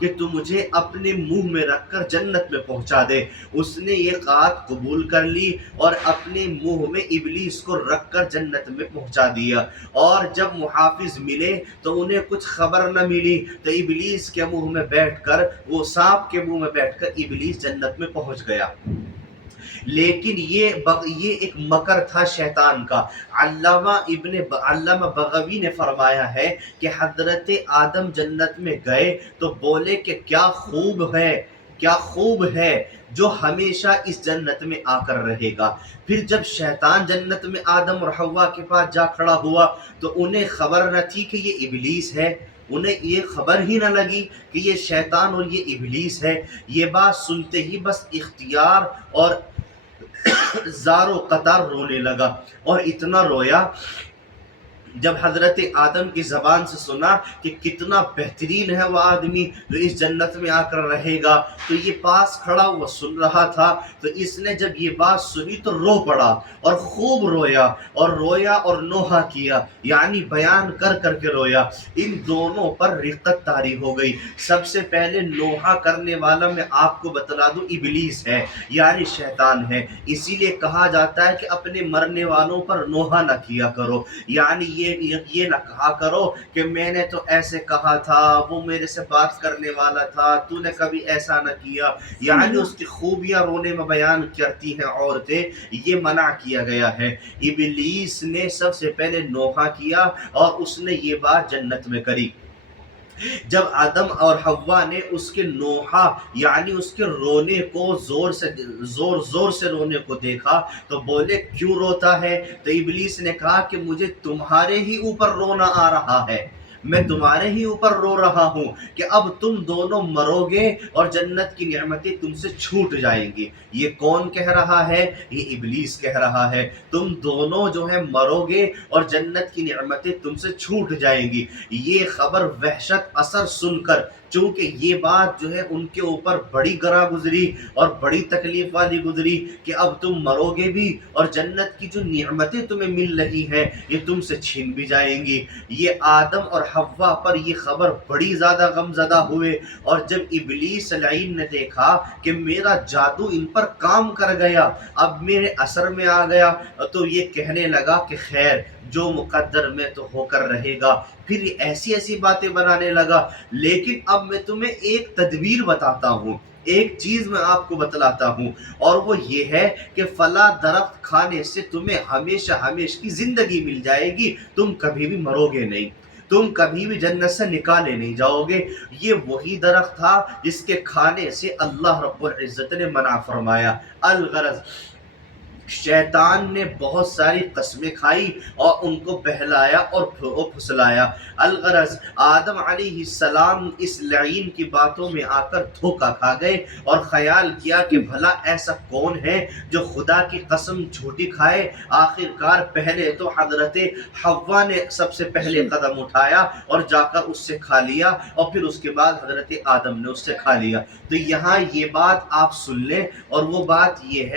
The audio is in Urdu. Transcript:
کہ تو مجھے اپنے منہ میں رکھ کر جنت میں پہنچا دے۔ اس نے یہ بات قبول کر لی اور اپنے منہ میں ابلیس کو رکھ کر جنت میں پہنچا دیا۔ اور جب محافظ ملے تو انہیں کچھ خبر نہ ملی، تو ابلیس کے منہ میں بیٹھ کر، وہ سانپ کے منہ میں بیٹھ کر ابلیس جنت میں پہنچ گیا۔ لیکن یہ ایک مکر تھا شیطان کا۔ علامہ بغوی نے فرمایا ہے کہ حضرت آدم جنت میں گئے تو بولے کہ کیا خوب ہے جو ہمیشہ اس جنت میں آ کر رہے گا۔ پھر جب شیطان جنت میں آدم اور حوا کے پاس جا کھڑا ہوا تو انہیں خبر نہ تھی کہ یہ ابلیس ہے، انہیں یہ خبر ہی نہ لگی کہ یہ شیطان اور یہ ابلیس ہے۔ یہ بات سنتے ہی بس اختیار اور زار و قطار رونے لگا، اور اتنا رویا جب حضرت آدم کی زبان سے سنا کہ کتنا بہترین ہے وہ آدمی جو اس جنت میں آ کر رہے گا، تو یہ پاس کھڑا وہ سن رہا تھا، تو اس نے جب یہ بات سنی تو رو پڑا اور خوب رویا اور نوحہ کیا، یعنی بیان کر کر کے رویا۔ ان دونوں پر رقت طاری ہو گئی۔ سب سے پہلے نوحہ کرنے والا میں آپ کو بتلا دوں ابلیس ہے، یعنی شیطان ہے۔ اسی لیے کہا جاتا ہے کہ اپنے مرنے والوں پر نوحہ نہ کیا کرو، یعنی یہ نہ کہا کرو کہ میں نے تو ایسے کہا تھا، وہ میرے سے بات کرنے والا تھا، تو نے کبھی ایسا نہ کیا، یعنی اس کی خوبیاں رونے میں بیان کرتی ہیں عورتیں، یہ منع کیا گیا ہے۔ ابلیس نے سب سے پہلے نوحہ کیا اور اس نے یہ بات جنت میں کری۔ جب آدم اور حوا نے اس کے نوحہ یعنی اس کے رونے کو زور سے رونے کو دیکھا تو بولے کیوں روتا ہے؟ تو ابلیس نے کہا کہ مجھے تمہارے ہی اوپر رونا آ رہا ہے، میں تمہارے ہی اوپر رو رہا ہوں کہ اب تم دونوں مرو گے اور جنت کی نعمتیں تم سے چھوٹ جائیں گی۔ یہ کون کہہ رہا ہے؟ یہ ابلیس کہہ رہا ہے، تم دونوں جو ہے مرو گے اور جنت کی نعمتیں تم سے چھوٹ جائیں گی۔ یہ خبر وحشت اثر سن کر، چونکہ یہ بات جو ہے ان کے اوپر بڑی گراں گزری اور بڑی تکلیف والی گزری کہ اب تم مرو گے بھی اور جنت کی جو نعمتیں تمہیں مل رہی ہیں یہ تم سے چھین بھی جائیں گی۔ یہ آدم اور حوا پر یہ خبر بڑی زیادہ غم زدہ ہوئے، اور جب ابلیس لعین نے دیکھا کہ میرا جادو ان پر کام کر گیا، اب میرے اثر میں آ گیا، تو یہ کہنے لگا کہ خیر جو مقدر میں تو ہو کر رہے گا۔ پھر ایسی باتیں بنانے لگا۔ لیکن اب میں تمہیں ایک تدبیر بتاتا ہوں، ایک چیز میں آپ کو بتلاتا ہوں، اور وہ یہ ہے کہ فلاں درخت کھانے سے تمہیں ہمیشہ کی زندگی مل جائے گی، تم کبھی بھی مرو گے نہیں، تم کبھی بھی جنت سے نکالے نہیں جاؤ گے۔ یہ وہی درخت تھا جس کے کھانے سے اللہ رب العزت نے منع فرمایا۔ الغرض شیطان نے بہت ساری قسمیں کھائی اور ان کو بہلایا اور پھسلایا۔ الغرض آدم علیہ السلام اس لعین کی باتوں میں آ کر دھوکہ کھا گئے اور خیال کیا کہ بھلا ایسا کون ہے جو خدا کی قسم جھوٹی کھائے۔ آخر کار پہلے تو حضرت حوا نے سب سے پہلے قدم اٹھایا اور جا کر اس سے کھا لیا، اور پھر اس کے بعد حضرت آدم نے اس سے کھا لیا۔ تو یہاں یہ بات آپ سن لیں، اور وہ بات یہ ہے